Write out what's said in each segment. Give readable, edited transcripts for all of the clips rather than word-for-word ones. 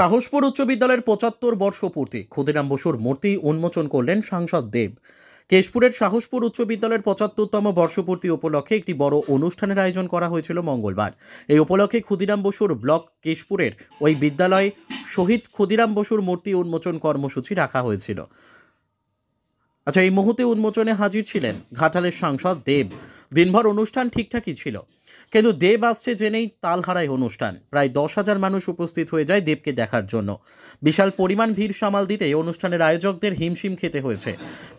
সাহসপুর উচ্চ বিদ্যালয়ের ৭৫ বর্ষ পূর্তি ক্ষুদিরাম বসুর মূর্তি উন্মোচন করলেন সাংসদ দেব। কেশপুরের সাহসপুর উচ্চ বিদ্যালয়ের ৭৫তম বর্ষপূর্তি উপলক্ষে একটি বড় অনুষ্ঠানের আয়োজন করা হয়েছিল মঙ্গলবার। এই উপলক্ষে ক্ষুদিরাম বসুর ব্লক কেশপুরের ওই বিদ্যালয়ে শহীদ ক্ষুদিরাম বসুর মূর্তি উন্মোচন কর্মসূচি রাখা হয়েছিল। এই মুহূর্তে উন্মোচনে হাজির ছিলেন ঘাটালের সাংসদ দেব। দিনভর অনুষ্ঠান ঠিকঠাকই ছিল, কিন্তু দেব আসছে জেনেই তাল হারায় অনুষ্ঠান। প্রায় 10,000 মানুষ উপস্থিত হয়ে যায় দেবকে দেখার জন্য। বিশাল পরিমাণ ভিড় সামাল দিতে অনুষ্ঠানের আয়োজকদের হিমশিম খেতে হয়েছে।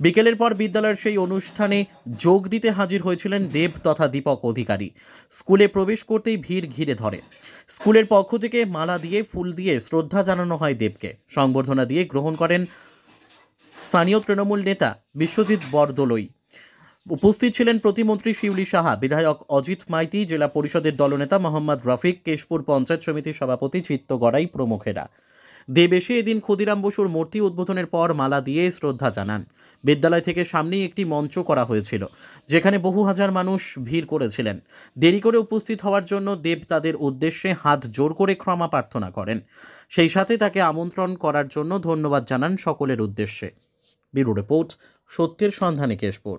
বিকেলের পর বিদ্যালয়ের সেই অনুষ্ঠানে যোগ দিতে হাজির হয়েছিলেন দেব তথা দীপক অধিকারী। স্কুলে প্রবেশ করতেই ভিড় ঘিরে ধরে। স্কুলের পক্ষ থেকে মালা দিয়ে ফুল দিয়ে শ্রদ্ধা জানানো হয় দেবকে। সংবর্ধনা দিয়ে গ্রহণ করেন স্থানীয় তৃণমূল নেতা বিশ্বজিৎ বরদলৈ। উপস্থিত ছিলেন প্রতিমন্ত্রী শিউলি সাহা, বিধায়ক অজিত মাইতি, জেলা পরিষদের দলনেতা মোহাম্মদ রফিক, কেশপুর পঞ্চায়েত সমিতির সভাপতি চিত্ত গড়াই প্রমুখেরা। দেব এসে এদিন ক্ষুদিরাম বসুর মূর্তি উদ্বোধনের পর মালা দিয়ে শ্রদ্ধা জানান। বিদ্যালয় থেকে সামনেই একটি মঞ্চ করা হয়েছিল, যেখানে বহু হাজার মানুষ ভিড় করেছিলেন। দেরি করে উপস্থিত হওয়ার জন্য দেব তাদের উদ্দেশ্যে হাত জোর করে ক্ষমা প্রার্থনা করেন। সেই সাথে তাকে আমন্ত্রণ করার জন্য ধন্যবাদ জানান সকলের উদ্দেশ্যে। ব্যুরো রিপোর্ট, সত্যের সন্ধানে কেশপুর।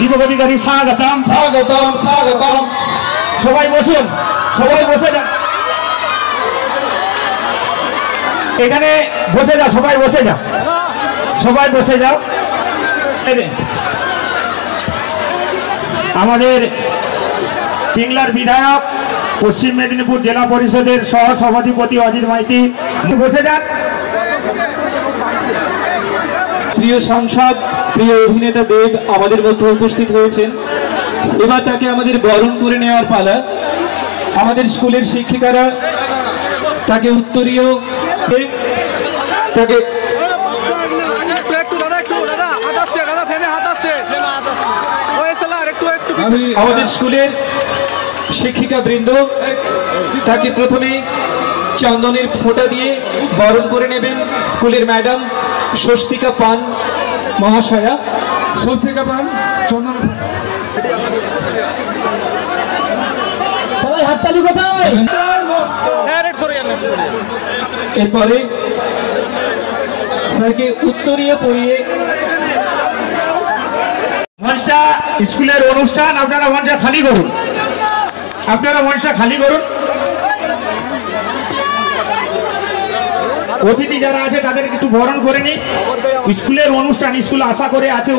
দীপক অধিকারী স্বাগতম স্বাগতম স্বাগতম। সবাই বসুন, সবাই বসে যান, এখানে বসে যাও, সবাই বসে যাও, সবাই বসে যাও। আমাদের পিংলার বিধায়ক, পশ্চিম মেদিনীপুর জেলা পরিষদের সহ সভাধিপতি অজিত মাইতি, বসে যান। প্রিয় সাংসদ, প্রিয় অভিনেতা দেব আমাদের মধ্যে উপস্থিত হয়েছেন। এবার তাকে আমাদের বরণ করে নেওয়ার পালা। আমাদের স্কুলের শিক্ষিকারা তাকে উত্তরীয় তাকে আমাদের স্কুলের শিক্ষিকা বৃন্দ তাকে প্রথমে চন্দনের ফোঁটা দিয়ে বরণ করে নেবেন। স্কুলের ম্যাডাম স্বস্তিকা পান মহাশয়া, স্বস্তিকা পান চন্দন। সবাই হাততালি কোথায়? এরপরে স্যারকে উত্তরীয় পরিয়ে মঞ্চটা স্কুলের অনুষ্ঠান, আপনারা মঞ্চটা খালি করুন, আপনারা মঞ্চটা খালি করুন। অতিথি যারা আছে তাদের একটু বরণ করে নি। স্কুলের অনুষ্ঠান, স্কুল আশা করে আছে।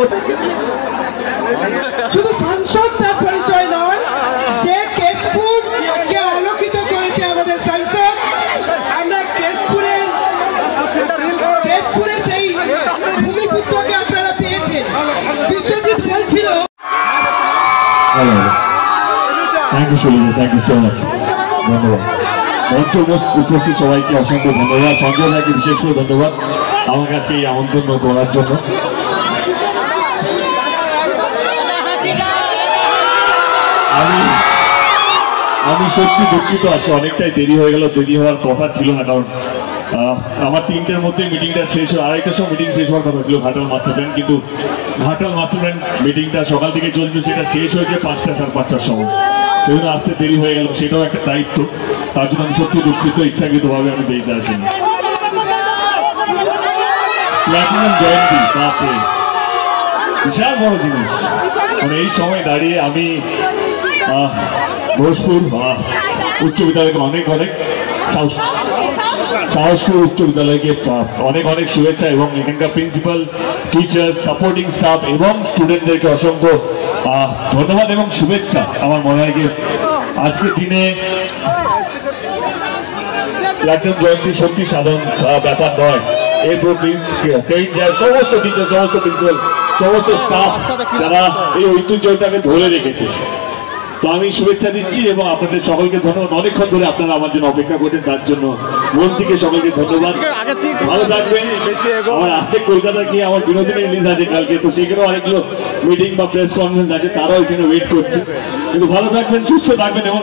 শুধু সাংসদ তার পরিচয় নয়, যে কেশপুরকে আলোকিত করেছে আমাদের সাংসদ। আমরা কেশপুরে সেই ভূমিপুত্রকে আপনারা পেয়েছেন। বিশ্বজিৎ বলছিল। থ্যাংক ইউ সো মাচ, ধন্যবাদ। মঞ্চ উপস্থিত সবাইকে অসংখ্য ধন্যবাদ। সঞ্জয় ভাইকে বিশেষ করে ধন্যবাদ আমাকে আজকে এই আমন্ত্রণ করার জন্য। আমি সত্যি দুঃখিত, আজকে অনেকটাই দেরি হয়ে গেল। দেরি হওয়ার কথা ছিল না, কারণ আমার 3টের মধ্যে মিটিংটা শেষ, 2:30টার সময় মিটিং শেষ হওয়ার কথা ছিল ঘাটাল মাস্টার প্ল্যান, কিন্তু ঘাটাল মাস্টার প্ল্যান মিটিংটা সকাল থেকে চলছিল, সেটা শেষ হয়েছে 5টা, 5:30টার সময়। সেই জন্য আসতে দেরি হয়ে গেল, সেটাও একটা দায়িত্ব। তার জন্য আমি সত্যি দুঃখিত, ইচ্ছাকৃতভাবে আমি দেরিতে আসিনি। প্ল্যাটিনাম জয়ন্তী, বাপরে বিশাল বড় জিনিস। মানে এই সময় দাঁড়িয়ে আমি ঘোষপুর উচ্চ বিদ্যালয়কে অনেক সাহসপুর উচ্চ বিদ্যালয়কে অনেক শুভেচ্ছা, এবং এখানকার প্রিন্সিপাল, টিচার, সাপোর্টিং স্টাফ এবং স্টুডেন্টদেরকে অসংখ্য ধন্যবাদ এবং শুভেচ্ছা। আমার মনে হয় যে আজকের দিনে প্ল্যাটিনাম জয়ন্তী সত্যি সাধারণ ব্যাপার নয়। এরপর ক্রেডিট যায় সমস্ত টিচার, সমস্ত প্রিন্সিপাল, সমস্ত স্টাফ যারা এই ঐতিহ্যটাকে ধরে রেখেছে। তো আমি শুভেচ্ছা দিচ্ছি এবং আপনাদের সকলকে ধন্যবাদ। অনেকক্ষণ ধরে আপনারা আমার জন্য অপেক্ষা করছেন, তার জন্য মন থেকে সকলকে ধন্যবাদ। ভালো থাকবেন। আমার আগে কলকাতা গিয়ে আমার বিনোদিনী রিলিজ আছে কালকে, তো সেখানেও অনেকগুলো মিটিং বা প্রেস কনফারেন্স আছে, তারাও এখানে ওয়েট করছে। কিন্তু ভালো থাকবেন, সুস্থ থাকবেন এবং